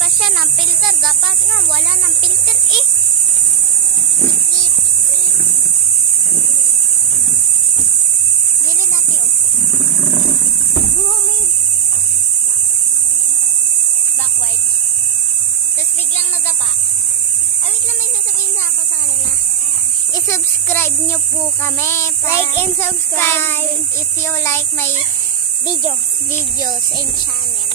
pa siya ng filter. Dapat nga wala ng filter eh. Gilid natin yung backwards. Tapos biglang nadapa. Wait lang, may sasabihin na ako sa kanila. I-subscribe nyo po kami. Like and subscribe if you like my videos and channel.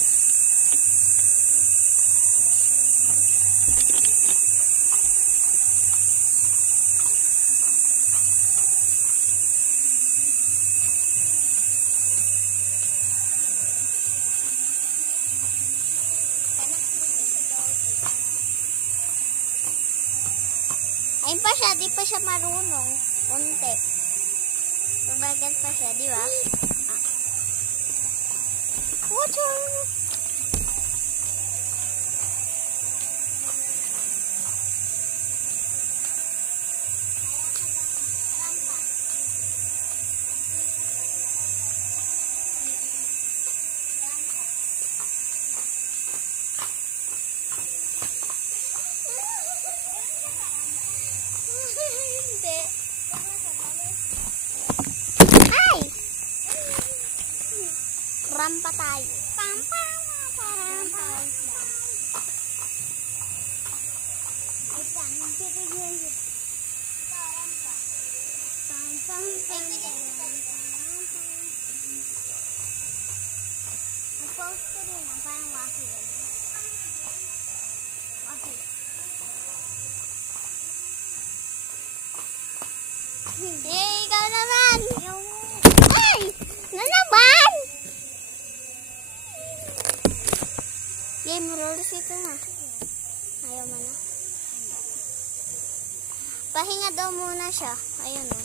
Ayun pa siya, di pa siya marunong. Unti. Mabagal pa siya, di ba? Water! Hindi. Ay! Rampa tayo. Nag-post ko rin ang parang waffle. Waffle. Yay, ikaw naman! Ay! Na naman! Game rules ito na. Ayaw mo na. Pahinga daw muna siya. Ayun o.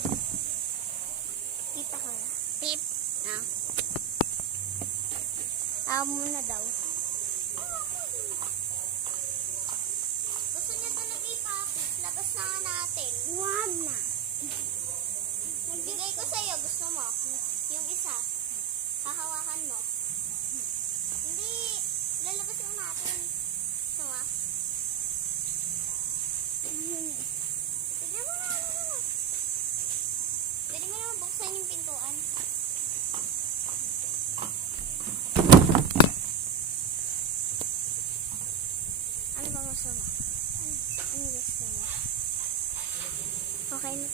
Kita ka na. Pip. Ayaw muna daw. Gusto niya talaga ipapit. Labas na nga natin. Wag na. Nagbigay ko sa'yo. Gusto mo? Yung isa. Hahawakan mo. Hindi. Lalabas yung natin. Gusto mo? Tignan mo na. Pwede mo naman buksan yung pintuan. Ano ba gusto mo? Ano gusto mo? Okay na.